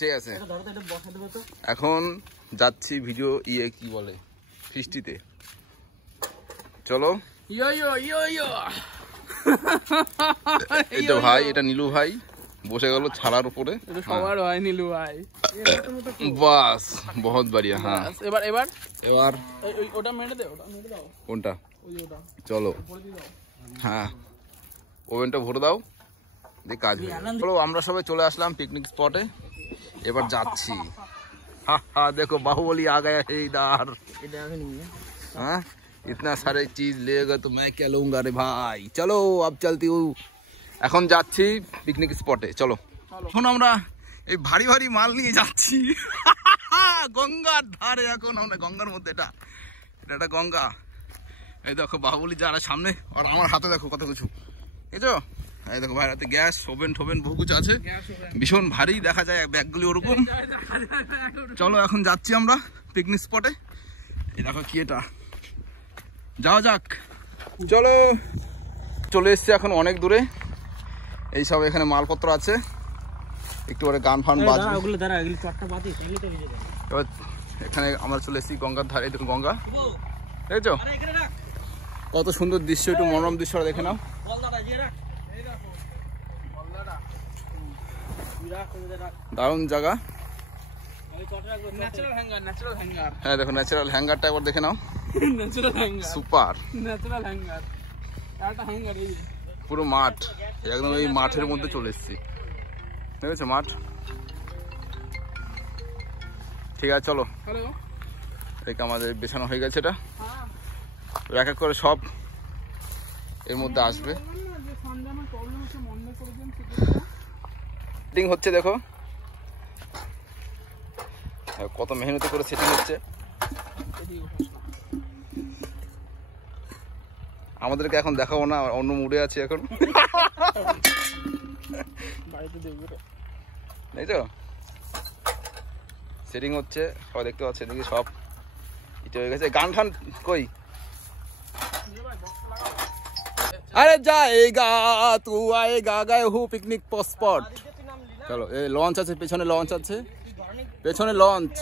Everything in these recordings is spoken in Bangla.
ঠিক আছে এখন যাচ্ছি ভিডিও কি বলে ফিস্টিতে চলো এটা ভাই এটা নীলু ভাই বসে গেল ছালার উপরে সবার হয় নীলু ভাই বাস বহুত বাড়িয়া হ্যাঁ এবার এবার এবার ওটা মেরে দে ওটা মেরে দাও কোনটা ওই ওটা চলো হ্যাঁ ওভেনটা ভরে দাও দিয়ে কাজ চলো আমরা সবাই চলে আসলাম পিকনিক স্পটে এবার যাচ্ছি देखो बाहुबली आ गया है इधर हाँ इतना सारे चीज लेगा तो मैं क्या लूंगा रे भाई चलो अब चलती हूँ এখন যাচ্ছি পিকনিক স্পটে চলো এখন আমরা এই ভারী ভারী মাল নিয়ে যাচ্ছি গঙ্গার ধারে এখন আমরা গঙ্গার মধ্যে এটা এটা গঙ্গা এই দেখো বাহুবলী যারা সামনে আর আমার হাতে দেখো কত কিছু বুঝছো এই দেখো ভাই হাতে গ্যাস ওভেন টোভেন বহু কিছু আছে ভীষণ ভারী দেখা যায় ব্যাগগুলি ওরকম চলো এখন যাচ্ছি আমরা পিকনিক স্পটে এই দেখো কি এটা যাওয়া যাক চলো চলে এসছি এখন অনেক দূরে এই সব এখানে মালপত্র আছে একটু পরে গান ফান বাজবে এবার এখানে আমরা চলে এসেছি গঙ্গার ধারে দেখুন গঙ্গা দেখছো কত সুন্দর দৃশ্য একটু মনোরম দৃশ্যটা দেখে নাও দারুণ জায়গা হ্যাঁ দেখো ন্যাচারাল হ্যাঙ্গারটা একবার দেখে নাও সুপার পুরো মাঠ একদম এই মাঠের মধ্যে চলে এসেছি দেখেছো মাঠ ঠিক আছে চলো দেখে আমাদের বেছানো হয়ে গেছে এটা এক এক করে সব এর মধ্যে আসবে সেটিং হচ্ছে দেখো কত মেহনতি করে সেটিং হচ্ছে আমাদেরকে এখন দেখাবো না অন্য মুডে আছে এখন দেখছো সেটিং হচ্ছে সবাই দেখতে পাচ্ছে এদিকে সব এটা হয়ে গেছে গান ঠান কই अरे जाएगा तू आएगा गए हूँ पिकनिक स्पॉट चलो ए लॉन्च আছে পেছনে লঞ্চ আছে পেছনে লঞ্চ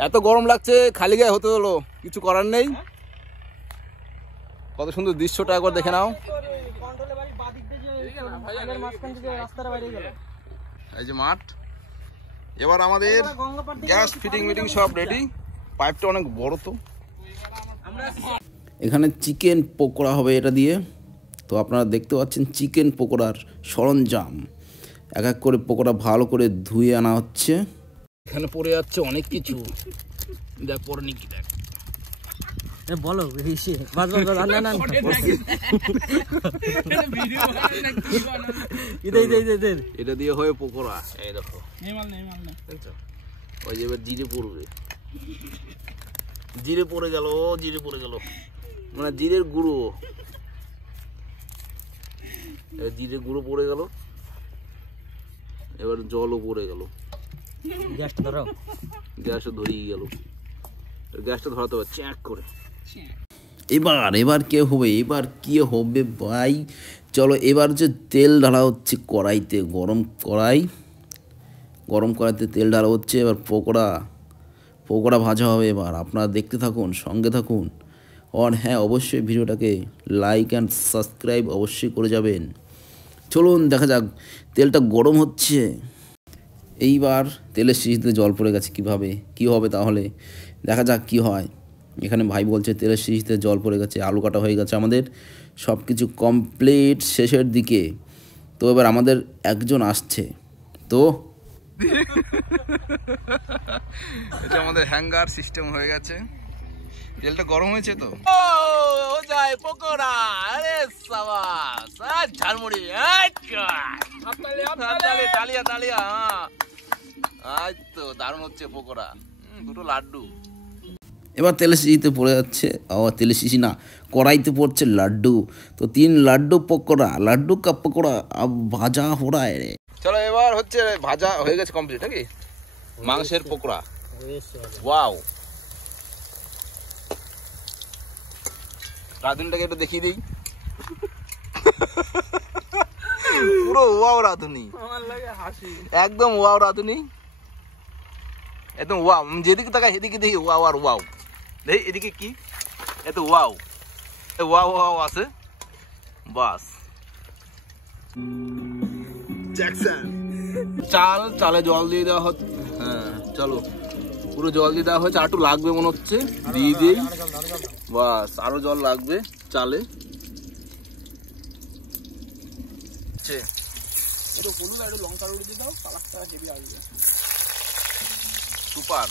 এত গরম লাগছে খালি গায়ে হতে হলো কিছু করার নেই কত সুন্দর দৃশ্যটা একবার দেখে নাও এই যে মাঠ এবার আমাদের গ্যাস ফিটিং মিটিং সব রেডি পাইপটা অনেক বড় তো এখানে চিকেন পকোড়া হবে এটা দিয়ে তো আপনারা দেখতে পাচ্ছেন চিকেন পকোড়ার সরঞ্জাম এক এক করে পকোড়া ভালো করে ধুয়ে আনা হচ্ছে এখানে পড়ে যাচ্ছে অনেক কিছু দেখ পরে নাকি দেখ বলো এটা দিয়ে হয় পকোড়া এই দেখো দেখছো ওই যে এবার জিরে পড়বে জিরে পড়ে গেল মানে জিরের গুঁড়ো জিরে গুঁড়ো পড়ে গেল এবার জলও পড়ে গেল গ্যাসও ধরিয়ে গেল গ্যাসটা ধরাতে হবে চেক করে এবার কে হবে এবার কি হবে ভাই চলো এবার যে তেল ঢালা হচ্ছে কড়াইতে গরম কড়াইতে তেল ঢালা হচ্ছে এবার পকোড়া ভাজা হবে এবার আপনারা দেখতে থাকুন সঙ্গে থাকুন আর হ্যাঁ অবশ্যই ভিডিওটাকে লাইক অ্যান্ড সাবস্ক্রাইব অবশ্যই করে যাবেন চলুন দেখা যাক তেলটা গরম হচ্ছে এইবার তেলের শিশিতে জল পড়ে গেছে কী হবে তাহলে দেখা যাক কি হয় এখানে ভাই বলছে তেলের শিশিতে জল পড়ে গেছে আলু কাটা হয়ে গেছে আমাদের সব কিছু কমপ্লিট শেষের দিকে তো এবার আমাদের একজন আসছে তো এটা আমাদের হ্যাঙ্গার সিস্টেম হয়ে গেছে তেলটা গরম হয়েছে তো ও যায় পকোড়া আরে সাবাস ঝালমুড়ি তালিয়া আজ তো দারুণ হচ্ছে পকোড়া দুটো লাড্ডু এবার তেলের শিশিতে পড়ে যাচ্ছে তেলের শিশি না কড়াইতে পড়ছে লাড্ডু তো 3 লাড্ডু পকোড়া লাড্ডু কা পকোড়া ভাজা हो रहा है চলো এবার হচ্ছে ভাজা হয়ে গেছে কমপ্লিট নাকি মাংসের পকোড়া ওয়াও রাধুনটাকে একটু দেখিয়ে দিই পুরো ওয়াও রাঁধুনি, আমার লাগে হাসি। একদম ওয়াও রাঁধুনি, একদম ওয়াও। যেদিকে তাকাই সেদিকে দেখি ওয়াও আর ওয়াও। দেখি এদিকে কি, এত ওয়াও ওয়াও ওয়াও আছে বাস। চালে জল দিয়ে দেওয়া হচ্ছে। হ্যাঁ চলো, পুরো জল দিয়ে দেওয়া হয়েছে। আর একটু লাগবে মনে হচ্ছে, দিয়ে দিই বাস। আরো জল লাগবে চালে। একটু হলুদ আর একটু লঙ্কা গুঁড়ো দিয়ে দাও, কালারটা হেভি আসবে। সুপার।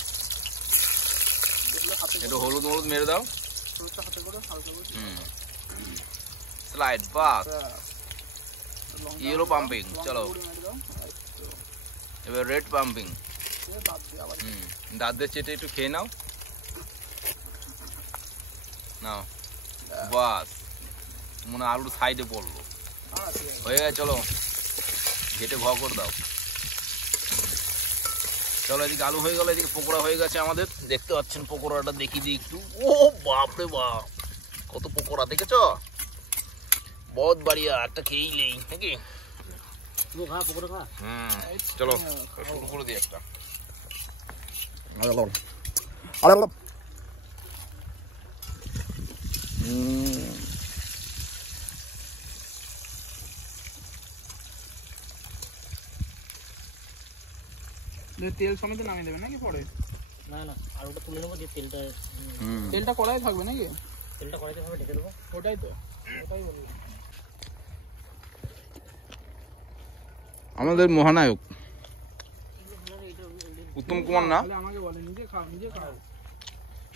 একটু হলুদ মলুদ মেরে দাও, হলুদটা হাতে করে হালকা করে স্লাইড বাস। ইয়েলো পাম্পিং, চলো এবার রেড পাম্পিং। দাঁত দিয়ে চেটে একটু খেয়ে নাও, নাও বাস। মনে হয় আলুর সাইডে পড়লো, হয়ে গেছে। চলো ঘেটে ঘ করে দাও। চলো এদিকে আলু হয়ে গেল, এদিকে পকোড়া হয়ে গেছে আমাদের। দেখতে পাচ্ছেন পকোড়াটা, দেখি দিই একটু। ও বাপরে বাপ, কত পকোড়া দেখেছো, বহুত বাড়িয়া। একটা খেয়েই নেই নাকি? চলো শুরু করে দিই একটা। তেল সমেত নামিয়ে দেবেন নাকি পরে? না না, আর ওটা তুলে নেবো, যে তেলটা কড়াই থাকবে নাকি? তেলটা কড়াইতে ভাবে ঢেকে দেবো। ওটাই তো, ওটাই বললাম। আমাদের মহানায়ক উত্তম কুমার না, আমাকে বলে নিজে খাও, নিজে খাও।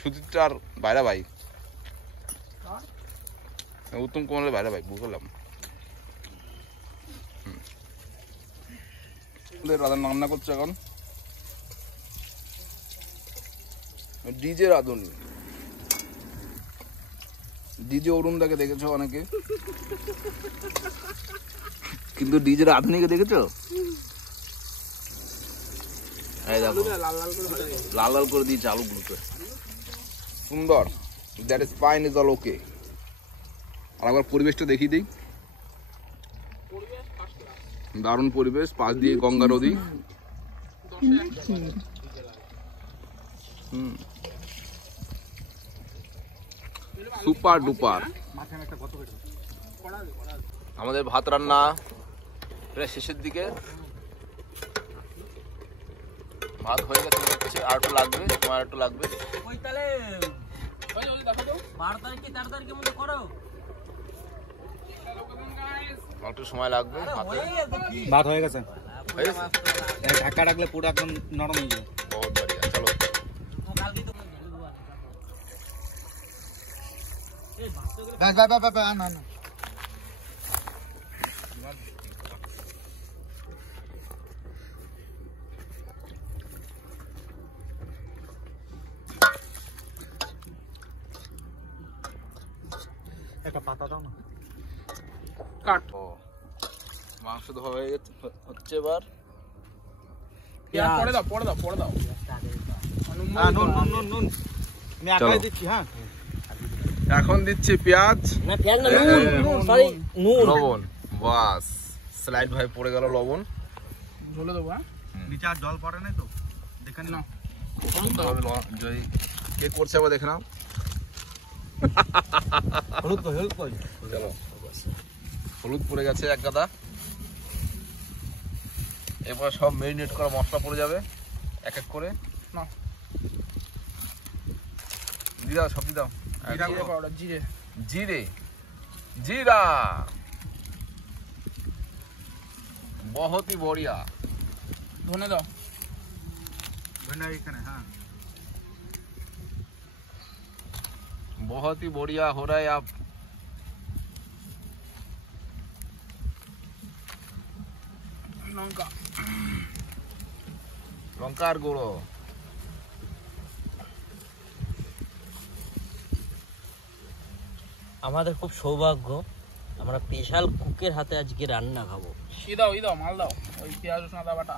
সুচিত্রার বাইরা ভাই, উত্তম কুমারের বাইরা ভাই, বুঝলাম। রান্না করছে এখন ডিজে রাঁধুনি। ডিজে অরুণদাকে দেখেছো অনেকে, কিন্তু ডিজে রাঁধুনিকে দেখেছো? লাল লাল করে দিয়েছে আলুগুলোকে, সুন্দর। That is fine, is all okay. আর একবার পরিবেশটা দেখিয়ে দিই, দারুণ পরিবেশ, পাশ দিয়ে গঙ্গা নদী। Super duper. আমাদের ভাত রান্না প্রায় শেষের দিকে, ভাত হয়ে গেছে হচ্ছে। আর একটু লাগবে, তোমার একটু লাগবে। ওই তাহলে 12 তারিখে 4 তারিখের মধ্যে করো। একটু সময় লাগবে। ভাত হয়ে গেছে, ঢাকা রাখলে পুরো একদম নরম হয়ে যাবে। বহুত বড়িয়া, চলো। একটা পাতা দাও না। কাট। মাংস তো হয়ে গেছে, হচ্ছে এবার। পরে দাও, পরে দাও, পরে দাও। নুন নুন নুন নুন আমি আগে দিচ্ছি। হ্যাঁ এখন দিচ্ছি পেঁয়াজ, না পেঁয়াজ না, নুন, সরি নুন, লবণ বাস। স্লাইড ভাই পড়ে গেল লবণ। ঝোলে দেবো। হ্যাঁ নিচে আর জল পড়ে নাই তো, দেখে না, জয় কে করছে আবার দেখে নাও। হলুদ কই, হলুদ কই। চলো, হলুদ পড়ে গেছে এক গাদা। এরপর সব মেরিনেট করা মশলা পড়ে যাবে এক এক করে। না দিয়ে দাও, সব দিয়ে দাও। জিরে পাউডার, জিরে, জিরে, জিরা, बहुत ही बढ़िया। ধনে দাও। ধনে এখানে। হ্যাঁ बहुत ही बढ़िया हो रहा है। आप লঙ্কা, লঙ্কার গুঁড়ো, আমাদের খুব সৌভাগ্য, আমরা স্পেশাল কুকের হাতে আজকে রান্না খাবো। ই দাও, ই দাও, মাল দাও। ওই পেঁয়াজ রসুন আদা বাটা।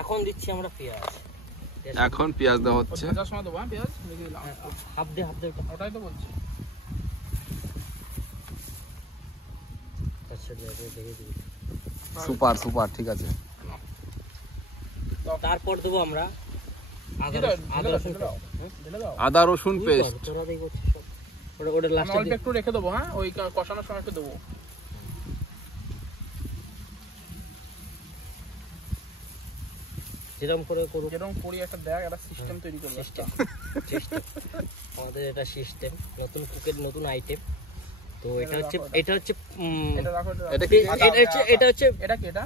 এখন দিচ্ছি আমরা পেঁয়াজ। এখন পেঁয়াজ দেওয়া হচ্ছে। ভাজার সময় দেবো। হ্যাঁ পেঁয়াজ রেখে দিলাম। হাফ দে, হাফ দে। ওটাই তো বলছি। সুপার সুপার, ঠিক আছে। তারপর দেবো আমরা আদা রসুন পেস্ট। ওটা আমি লাস্টে অল্প একটু রেখে দেবো, হ্যাঁ ওই কষানোর সময় একটু দেবো। যেরকম করে করবো যেরকম করি একটা দেখ, একটা সিস্টেম তৈরি করবো। আমাদের এটা সিস্টেম, নতুন কুকের নতুন আইটেম। তো এটা হচ্ছে এটা রাখো, এটা হচ্ছে এটা কি? এটা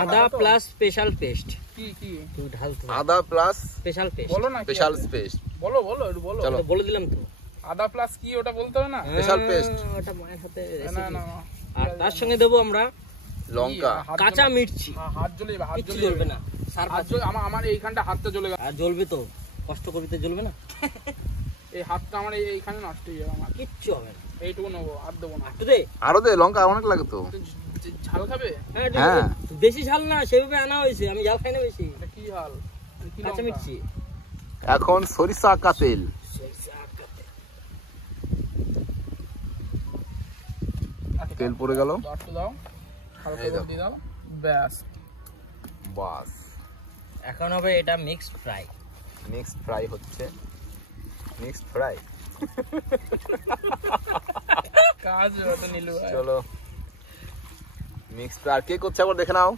আদা প্লাস স্পেশাল পেস্ট। কি কি? তুই ঢালতে আদা প্লাস স্পেশাল পেস্ট বলো না, স্পেশাল পেস্ট। বলো বলো একটু বলো। চলো। বলে দিলাম তো। আদা প্লাস কি ওটা বলতে হবে না? Special paste. ওটা মায়ের হাতে না না আর তার সঙ্গে দেবো আমরা লঙ্কা, কাঁচা মির্চি। হাত জ্বলে যাবে, হাত কিচ্ছু জ্বলে জ্বলবে যাবে না, সার হাত জ্বলে, আমার এইখানটা হাতটা জ্বলে গেল। আর জ্বলবে তো, কষ্ট করতে জ্বলবে না, এই হাতটা আমার এইখানে নষ্ট হয়ে যাবে আমার। কিচ্ছু হবে না। এইটুকু নেবো, আর দেবো না। একটু দে। আরো দে, লঙ্কা অনেক লাগে তো। ঝাল খাবে? হ্যাঁ একটু হ্যাঁ। দে। বেশি ঝাল না, সেভাবে আনা হয়েছে, আমি ঝাল খাই না বেশি। এটা কি ঝাল? কি কাঁচা লঙ্কা? মির্চি। এখন সরিষা কা তেল। তেল পড়ে গেল, একটু দাও, হালকা এই করে দাও। দিয়ে দাও, ব্যাস। বাস। এখন হবে এটা মিক্সড ফ্রাই। নেক্সট ফ্রাই হচ্ছে, নেক্সট ফ্রাই। কাজ হতো নীলু ভাই। চলো মিক্স। আর কে করছে একবার দেখে নাও।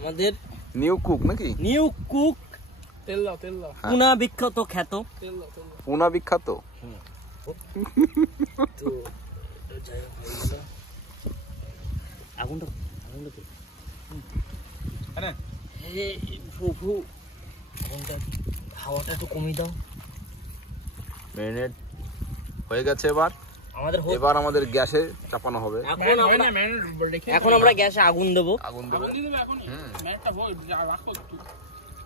আমাদের নিউ কুক নাকি? নিউ কুক, তেল দাও, তেল দাও, পুনা বিখ্যাত খ্যাত। তেল দাও, তেল দাও। পুনা বিখ্যাত। তো যাই হোক, হয়ে গেল। আগুনটা দে। হ্যাঁ প্রভু, আগুনটা, হাওয়াটা একটু কমিয়ে দাও। মেরিনেট হয়ে গেছে। আমাদের এবার আমাদের গ্যাসে চাপানো হবে। এখন আমরা গ্যাসে আগুন দেবো। আগুন দেবে। ম্যাটটা হোক, রাখো একটু,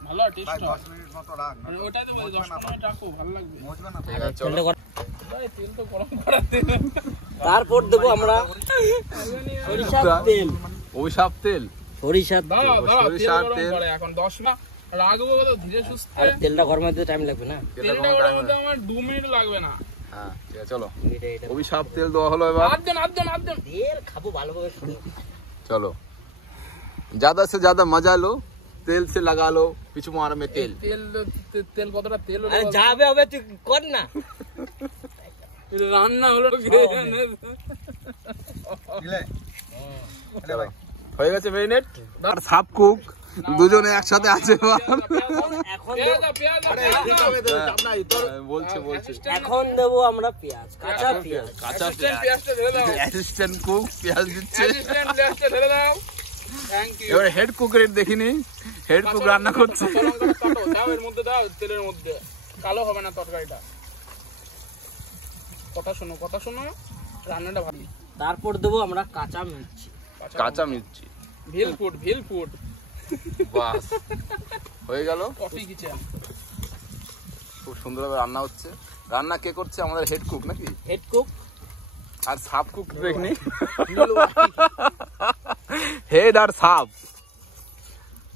ভালো টেস্ট হয়। 10 মিনিট মতো রাখ না, ওটাতে বলি 10 মিনিট রাখো, ভালো লাগবে। মজবে না তো। ঠিক আছে, চলো। তেলটা গরম। ভাই তেল তো গরম করাতে। তারপর দেবো আমরা সরিষার তেল। অভিশাপ তেল। সরিষার দাও তেল। দাও, তেল সরিষার গরম তেল। করে এখন 10 মিনিট রাখবো তো ধীরে সুস্থে। আর তেলটা গরম হতে টাইম লাগবে না। তেলটা গরম হতে আমার 2 মিনিট লাগবে না। হ্যাঁ ঠিক আছে, চলো। এটা অভিশাপ তেল দেওয়া হলো এবার। আধজন দের খাবো ভালোভাবে শুনে। चलो ज्यादा से ज्यादा मजा लो, तेल से लगा लो पिछू मार में तेल। তেল কতটা তেল আরে যাবে হবে, তুই কর না। রান্না হলো দিলে চলো, হয়ে গেছে মেরিনেট। আর সাপ কুক দুজনে একসাথে আছে। এখন বলছে এখন দেবো আমরা পেঁয়াজ, কাঁচা পেঁয়াজ। কাঁচা পেঁয়াজটা ঢেলে দাও, অ্যাসিস্ট্যান্ট কুক পেঁয়াজ দিচ্ছে। অ্যাসিস্ট্যান্ট পেঁয়াজটা ঢেলে দাও। Thank you. এবার হেড কুক রেট দেখিনি, হেড কুক রান্না করছে। দাও এর মধ্যে, দাও তেলের মধ্যে, কালো হবে না তরকারিটা। কথা শোনো, রান্নাটা ভালো। তারপর দেবো আমরা কাঁচা মির্চি। কাঁচা মির্চি। ভেল ফুড বাস হয়ে গেল। Coffee kitchen. খুব সুন্দরভাবে রান্না হচ্ছে। রান্না কে করছে? আমাদের হেড কুক নাকি? হেড কুক আর সাপ কুক দেখিনি। হেড আর সাপ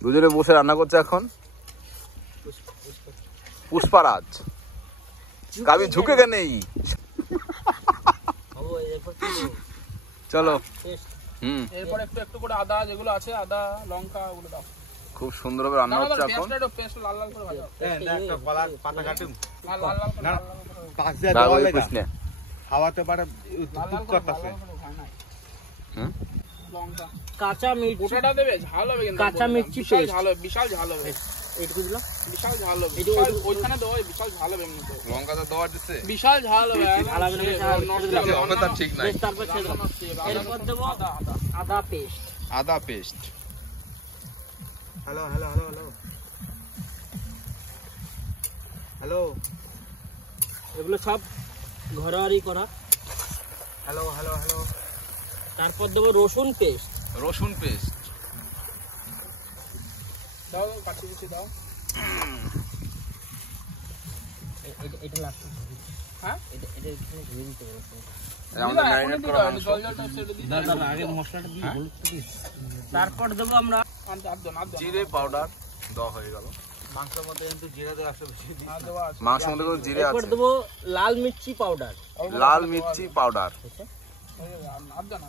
দুজনে বসে রান্না করছে এখন। পুষ্পারাজ কাবি ঝুঁকেগা নেই। চলো। এরপর একটু করে আদা, যেগুলো আছে আদা লঙ্কা, ওগুলো দাও। খুব সুন্দরভাবে রান্না হচ্ছে এখন। পেস্ট লাল লাল করে ভাজো। একটা কলা পাতা কাটুন, লাল লাল করে, না, লাল লাল করে ভাজো। পাক দিয়ে না, দেওয়া ওই লাগা পুষনে। খাওয়াতে পারে, লাল লাল টুক করে, লাল করতেছে। লাল করে ভাজা নাই। হুম? লঙ্কা কাঁচা মির্চি, গোটাটা দেবে, ঝাল হবে কিন্তু। কাঁচা মির্চি বিশাল paste। ঝাল হবে, বিশাল ঝাল হবে, এইটুকু দিলাম। বিশাল ঝাল হবে। এইটুকু- বিশাল- ওইখানে দেবো, বিশাল ঝাল হবে এমনিতে। লঙ্কা তো দেওয়ার দিচ্ছে। বিশাল ঝাল হবে। ঝাল হবে না, ঝাল হবে। নষ্ট হবে, লঙ্কা তার ঠিক নাই। বেশ, তারপর ছেড়ে দাও। নষ্ট হবে। এরপর দেবো আদা। আদা পেস্ট। আদা paste. Hello hello hello hello hello এগুলো সব ঘরোয়ারি করা। হ্যালো হ্যালো হ্যালো তারপর দেবো রসুন পেস্ট। রসুন পেস্ট। দাও, কাঁচি কুচি দাও। এটা লাগবে। হ্যাঁ? এটা ধুয়ে দিতে হবে রসুন। আমাদের এখনই ম্যারিনেট দিয়ে করা দাও, মাংস। জল জলটা ছেড়ে দিই। আগে মশলাটা দিয়ে হলুদ দিস। তারপর দেবো আমরা আধজন। জিরে পাউডার দেওয়া হয়ে গেল। মাংসের মধ্যে কিন্তু জিরা দেওয়া আসলে বেশি দিই। আর দেওয়া আছে। মাংসের মধ্যে কোনো জিরে এরপর আছে। দেবো লাল মির্চি পাউডার। লাল মির্চি পাউডার। আধজন।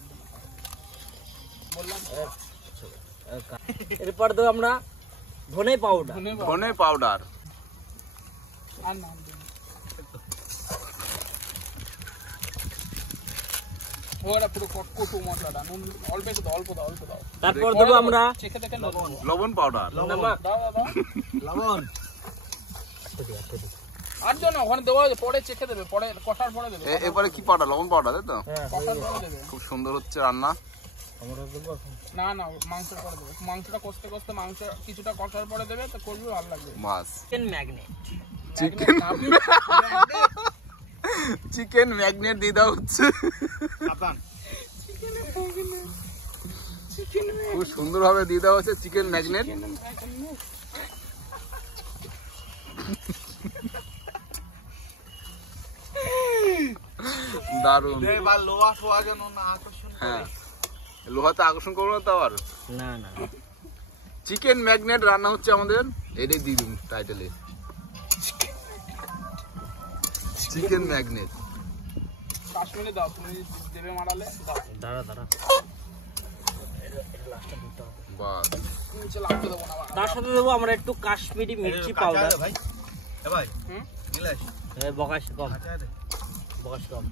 এরপর দেবো আমরা ধনে পাউডার। ধনে পাউডার, আর না ওরা পুরো কটকটু মশলাটা নুন অল্প একটু দাও, অল্প দাও। তারপর দেবো আমরা চেখে দেখে লবণ পাউডার, দাও। লবণ। আর জন্য ওখানে দেওয়া পরে চেখে দেবে, পরে কষার পরে দেবে। এরপরে কি পাউডার? লবণ পাউডার, তাই তো? কষার পরে দেবে। খুব সুন্দর হচ্ছে রান্না। না মাংসের পরে দেবে। মাংসটা কষতে কষতে মাংস কিছুটা কষার পরে দেবে, তো করবি ভালো লাগবে। মাছ, চিকেন ম্যাগনেট। চিকেন ম্যাগনেট দিয়ে দেওয়া হচ্ছে। খুব সুন্দর ভাবে দিয়ে দেওয়া হচ্ছে চিকেন ম্যাগনেট। দারুন। হ্যাঁ, লোহাতে আকর্ষণ করবো না তো আবার। না চিকেন ম্যাগনেট রান্না হচ্ছে আমাদের। এটাই দিয়ে দিন টাইটেলে, চিকেন ম্যাগনেট। কাশ্মীরে দাও, তুমি দেবে মারালে দাও। দাঁড়া বাস, নিচে লাগতে দেবো না। তার সাথে দেবো আমরা একটু কাশ্মীরি মির্চি পাউডার। বকাশ কম।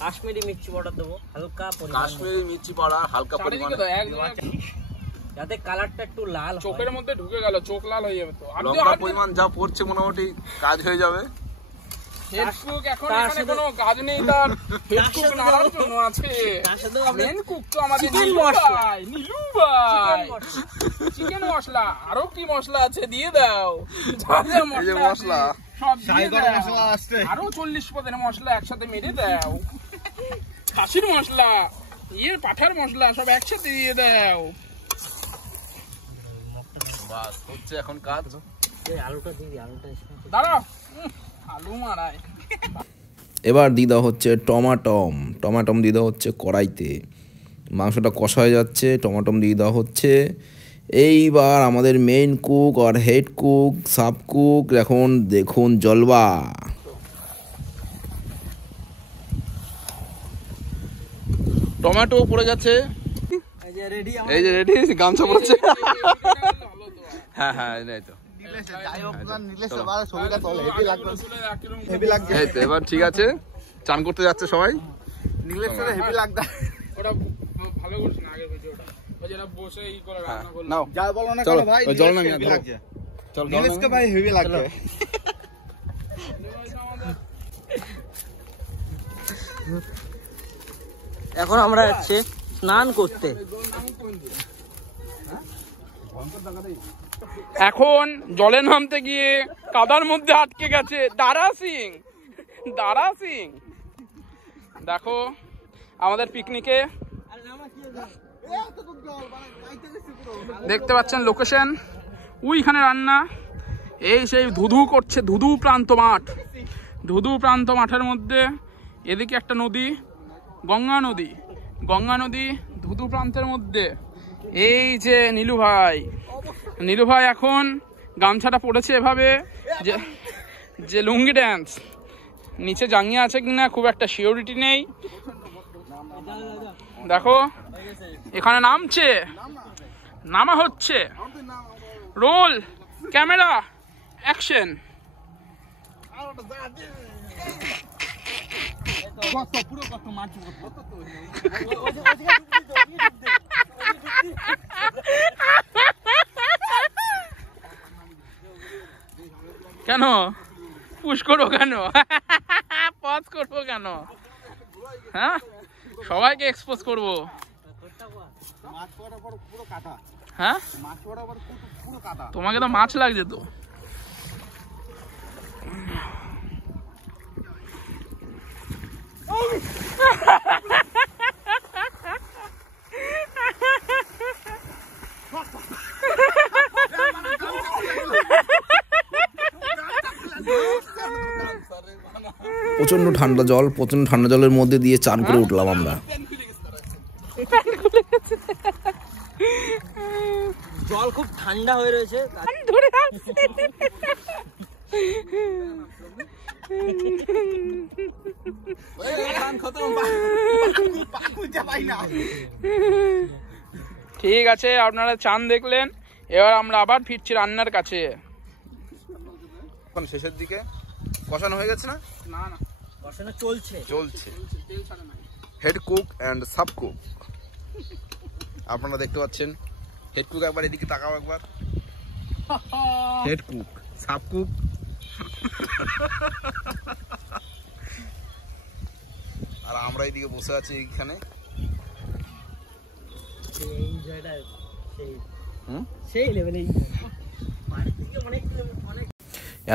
কাশ্মীরি মির্চি পাউডার দেবো হালকা পরিমাণ, কাশ্মীরি মির্চি পাউডার হালকা পরিমাণে, যাতে কালারটা একটু লাল হয়। চোখের মধ্যে ঢুকে গেল, চোখ লাল হয়ে যাবে। তো লঙ্কা পরিমাণ যা পড়ছে মোটামুটি কাজ হয়ে যাবে। ফেসবুক এখন এখানে কোনো কাজ নেই, তার ফেসবুক নাড়ার জন্য আছে। তার সাথে মেন কুক তো আমাদের চিকেন নীলু মশলা। ভাই, নীলু ভাই। চিকেন মশলা, আরো কি মশলা আছে দিয়ে দাও। যা যা এই যে মশলা, সব দিয়ে দাও। আরো 40 পদের মশলা একসাথে মেরে দাও। খাসির মশলা, পাঠার মশলা সব একসাথে দিয়ে দাও। বাস হচ্ছে এখন কাজ। আলুটা দিবি, আলুটা দাঁড়াও, আলু মারায়। এবার দিয়ে দেওয়া হচ্ছে টমাটম দিয়ে দেওয়া হচ্ছে কড়াইতে। মাংসটা কষা হয়ে যাচ্ছে, টমাটম দিয়ে দেওয়া হচ্ছে। এইবার আমাদের মেইন কুক আর হেড কুক, সাব কুক এখন দেখুন জলবা। টমেটো পড়ে গেছে, এই যে রেডি, গামছা পড়েছে। হ্যাঁ এই তো, এই তো এবার ঠিক আছে। চান করতে যাচ্ছে সবাই। ওটা ভালো করছ না আগের ভিডিওটা, ওই যেটা বসে ই করে রান্না করলাম। নাও যা বলো না চলো, কেন ভাই, ওই জল নামিয়ে হেভি দাও। লাগছে। চল নীলেশকে ভাই হেভি লাগছে। এখন আমরা যাচ্ছি স্নান করতে। এখন জলে নামতে গিয়ে কাদার মধ্যে আটকে গেছে দারা সিং। দেখো আমাদের পিকনিকে দেখতে পাচ্ছেন লোকেশন, ওইখানে রান্না। এই সেই ধুধু করছে, ধুধু প্রান্ত মাঠের মধ্যে। এদিকে একটা নদী, গঙ্গা নদী ধুধু প্রান্তের মধ্যে। এই যে নীলু ভাই এখন গামছাটা পড়েছে এভাবে যে লুঙ্গি ড্যান্স। নিচে জাঙ্গিয়া আছে কিনা খুব একটা সিওরিটি নেই। দেখো এখানে নামা হচ্ছে। Roll camera action. কেন পুশ করবো, কেন পজ করবো, কেন? হ্যাঁ, সবাইকে এক্সপোজ করবো। হ্যাঁ, তোমাকে তো মাছ লাগছে তো। প্রচন্ড ঠান্ডা জলের মধ্যে দিয়ে চান করে উঠলাম আমরা। জল খুব ঠান্ডা হয়ে রয়েছে। ঠিক আছে, আপনারা চান দেখলেন, এবার আমরা আবার ফিরছি রান্নার কাছে। এখন শেষের দিকে কষানো হয়ে গেছে না? না না, কষানো চলছে। Head cook and sub cook আপনারা দেখতে পাচ্ছেন। হেড কুক একবার এদিকে তাকাও একবার। Head cook, sub cook. আর আমরা এইদিকে বসে আছি এইখানে।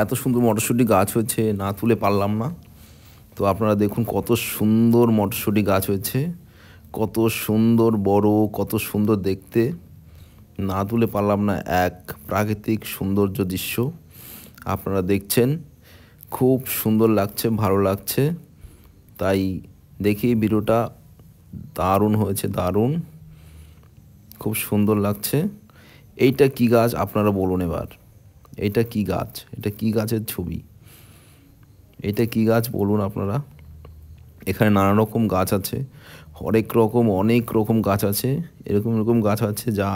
এত সুন্দর মটরশুঁটি গাছ হয়েছে, না তুলে পারলাম না। তো আপনারা দেখুন কত সুন্দর মটরশুঁটি গাছ হয়েছে, কত সুন্দর বড়, কত সুন্দর দেখতে। না তুলে পারলাম না, এক প্রাকৃতিক সৌন্দর্য দৃশ্য আপনারা দেখছেন। খুব সুন্দর লাগছে, ভালো লাগছে। তাই দেখি ভিডিওটা দারুণ হয়েছে, দারুণ, খুব সুন্দর লাগছে। এইটা কি গাছ আপনারা বলুন এবার, এইটা কি গাছ? এটা কি গাছের ছবি? এটা কি গাছ বলুন আপনারা। এখানে নানা রকম গাছ আছে, অনেক রকম গাছ আছে। এরকম গাছ আছে যা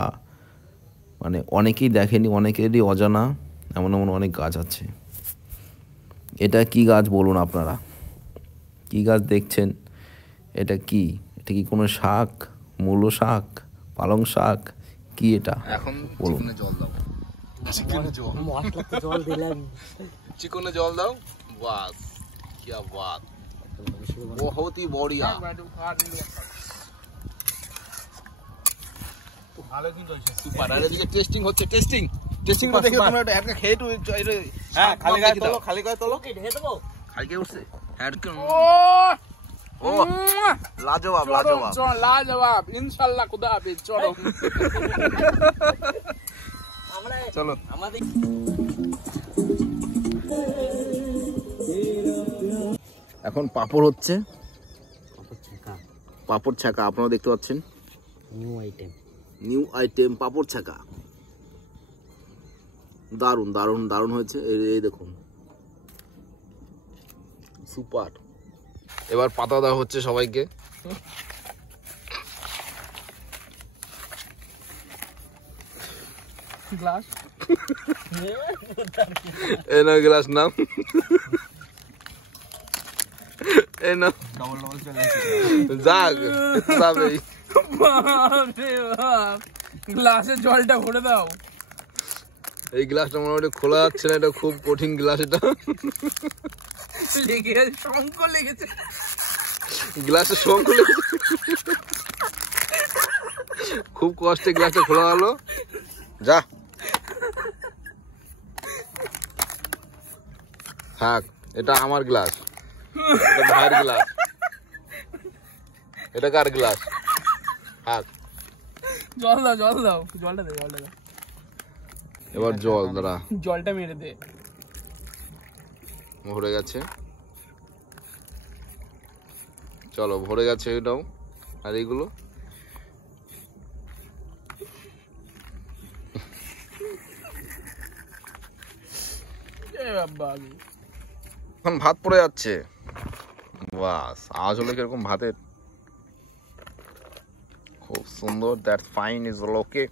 মানে অনেকেই দেখেনি, অনেকেরই অজানা, এমন অনেক গাছ আছে। এটা কি গাছ বলুন আপনারা, কি গাছ দেখছেন? এটা কি? এটা কি কোনো শাক, মূলো শাক, পালং শাক, কি এটা? এখন বলুন। জল দাও, জল দিলাম, চিকনে জল দাও। বাস, क्या बात, बहुत ही बढ़िया। ভালো কিন্তু হয়েছে, সুপার। আর এদিকে টেস্টিং হচ্ছে, টেস্টিং দেখে তোমরা একটা একটা খেয়ে একটু হ্যাঁ খালি গায়ে তোলো, খালি গায়ে তোলো। কি ঢেকে দেবো? খালি খেয়ে উঠছে। হ্যাঁ ও ও লাজবাব, লাজবাব। লাজবাব, ইনশাআল্লাহ, খুদা হাফেজ। চলো আমরা চলো। আমাদের এখন পাপড় হচ্ছে, পাপড় ছাকা আপনারা দেখতে পাচ্ছেন। নিউ আইটেম পাপড় ছাকা, দারুন দারুন দারুন হয়েছে। এই দেখুন, সুপার। এবার পাতা দেওয়া হচ্ছে সবাইকে। গ্লাস, এই না গ্লাস নাম, এই না যাক যাবেই। গ্লাসের জলটা ভরে দাও। এই গ্লাসটা মোটামুটি খোলা যাচ্ছে না, এটা খুব কঠিন গ্লাস। এটা লেগে গেছে, শঙ্খ লেগেছে, গ্লাসের শঙ্খ লেগেছে। খুব কষ্টে গ্লাসটা খোলা গেল। যা থাক, এটা আমার গ্লাস, এটা ভাইয়ের গ্লাস, এটা কার গ্লাস? থাক। জল দাও, জল দাও, জলটা দে, জলটা দাও। এবার জল দাঁড়া, জলটা মেরে দে। ভরে গেছে, চলো ভরে গেছে এটাও। আর এইগুলো এখন ভাত পড়ে যাচ্ছে। বাস, আওয়াজ হলো কিরকম ভাতের, খুব সুন্দর। That fine is okay.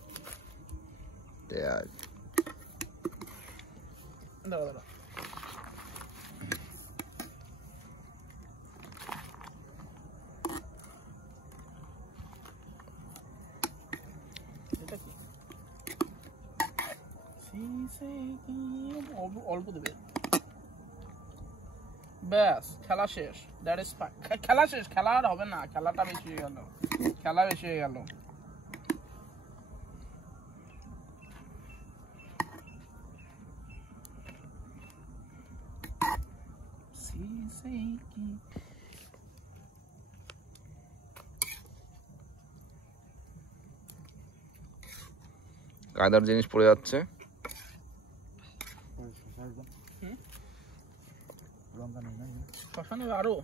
অল্প দেবে, ব্যাস খেলা শেষ। That is fine. খেলা শেষ, খেলা আর হবে না, খেলাটা বেশি হয়ে গেল, খেলা বেশি হয়ে গেল। কায়দার জিনিস পড়ে যাচ্ছে। আরো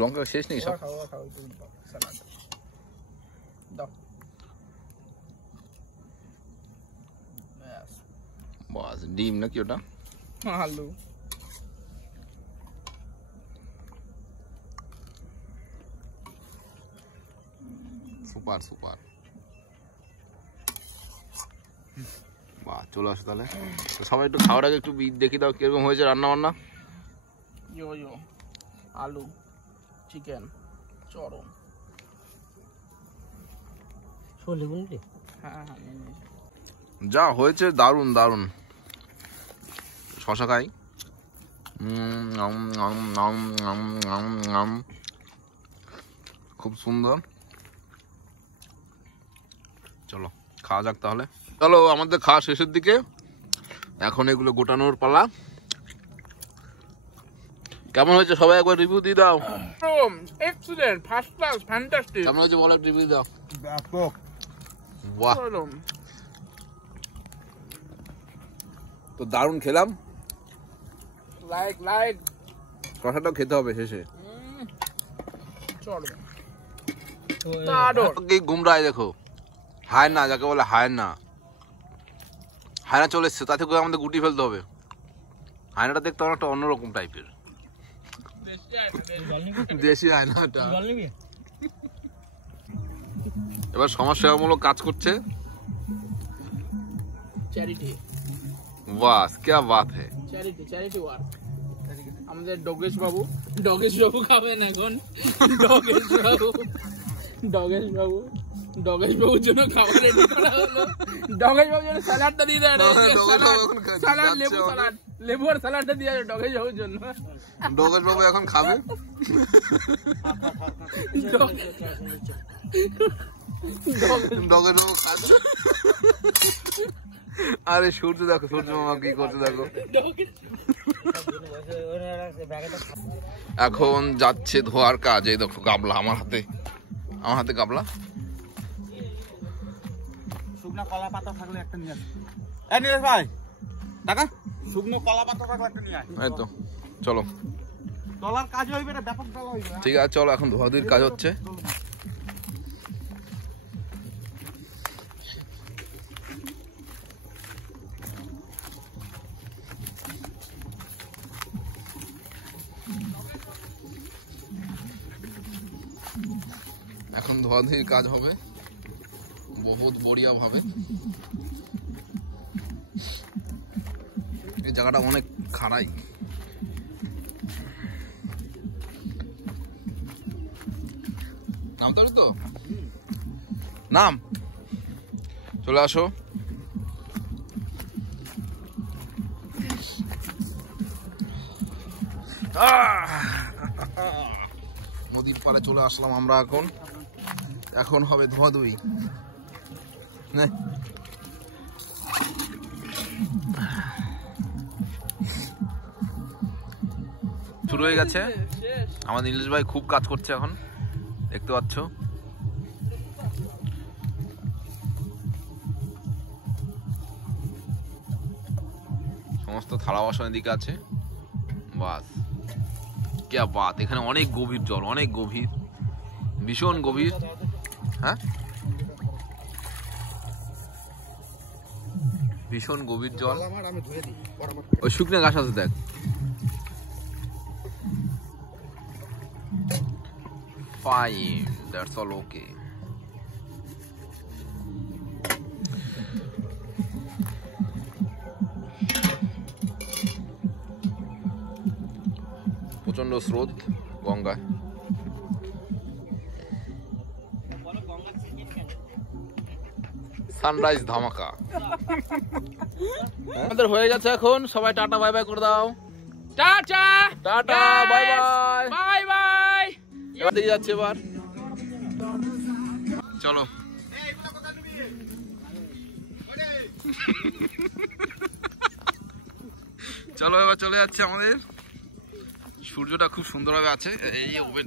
লঙ্কা শেষ নেই সব। বাস, ডিম নাকি ওটা? আলু। Super super. বাহ, চলে আসো তাহলে। তো সবাই একটু খাওয়ার আগে একটু দেখি দাও কিরকম হয়েছে রান্না বান্না। ইয়ো আলু চিকেন চরম। হ্যাঁ যা হয়েছে দারুণ দারুণ। শশা খাই। খুব সুন্দর। চলো খাওয়া যাক তাহলে। চলো আমাদের খাওয়া শেষের দিকে, এখন এগুলো গোটানোর পালা। কেমন হয়েছে সবাই একবার রিভিউ দিয়ে দাও। Excellent, first class, fantastic. কেমন হয়েছে বলো, রিভিউ দাও। বাহ, তো দারুণ খেলাম। লাইক শশাটাও খেতে হবে শেষে। চলো কি গুমরায় দেখো, হায় না যাকে বলে হায় না, হায়না চলে এসছে, তাতে করে আমাদের গুটি ফেলতে হবে। হায়নাটা দেখতে অনেকটা অন্যরকম টাইপের, দেশি হায়নাটা। এবার সমাজসেবামূলক কাজ করছে। চ্যারিটি, বাস क्या बात है। Charity work. আমাদের ডগেশ বাবু খাবেন এখন। ডগেশ বাবুর জন্য খাবার রেডি করা হলো। ডগেশ বাবুর জন্য স্যালাডটা দিয়ে দেয়। স্যালাড, লেবু আর স্যালাডটা দিয়ে দেয় ডগেশ বাবুর জন্য। ডগেশ বাবু এখন খাবে। ডগেশ বাবু খাচ্ছে। আরে সূর্য দেখো, সূর্য মামা কি করছে দেখো। এখন যাচ্ছে ধোয়ার কাজ। এই দেখো গাবলা আমার হাতে গাবলা। শুকনো কলা পাতা থাকলে একটা নিয়ে আসো। এই নীলেশ ভাই টাকা, শুকনো কলা পাতা থাকলে একটা নিয়ে আয়। এই তো চলো, ডলার কাজ হইবে না, ব্যাপক ডলার হইবে। ঠিক আছে চলো, এখন ধোয়াধুয়ির কাজ হচ্ছে। এখন ধোয়াধুয়ির কাজ হবে বহুত বড়িয়া ভাবে। এই জায়গাটা অনেক খাড়াই। নামতে হবে তো, নাম চলে আসো। নদীর পাড়ে চলে আসলাম আমরা। এখন হবে ধোয়াধুয়ি। শুরু হয়ে গেছে। আমাদের নীলেশ ভাই খুব কাজ করছে এখন, দেখতে পাচ্ছ। সমস্ত থালা বাসন এদিকে আছে। বাস কে বাত। এখানে অনেক গভীর জল, অনেক গভীর, ভীষণ গভীর। হ্যাঁ, ভীষণ গভীর জল। ওই শুকনো ঘাস আছে দেখ। Fine, that's all okay. প্রচন্ড স্রোত গঙ্গায়। সানরাইজ ধামাকা। আমাদের হয়ে গেছে এখন। সবাই টাটা বাই বাই করে দাও। Tata tata bye bye bye bye. এবার দিয়ে যাচ্ছে এবার। চলো চলো এবার চলে যাচ্ছে আমাদের। সূর্যটা খুব সুন্দরভাবে আছে। এই ওভেন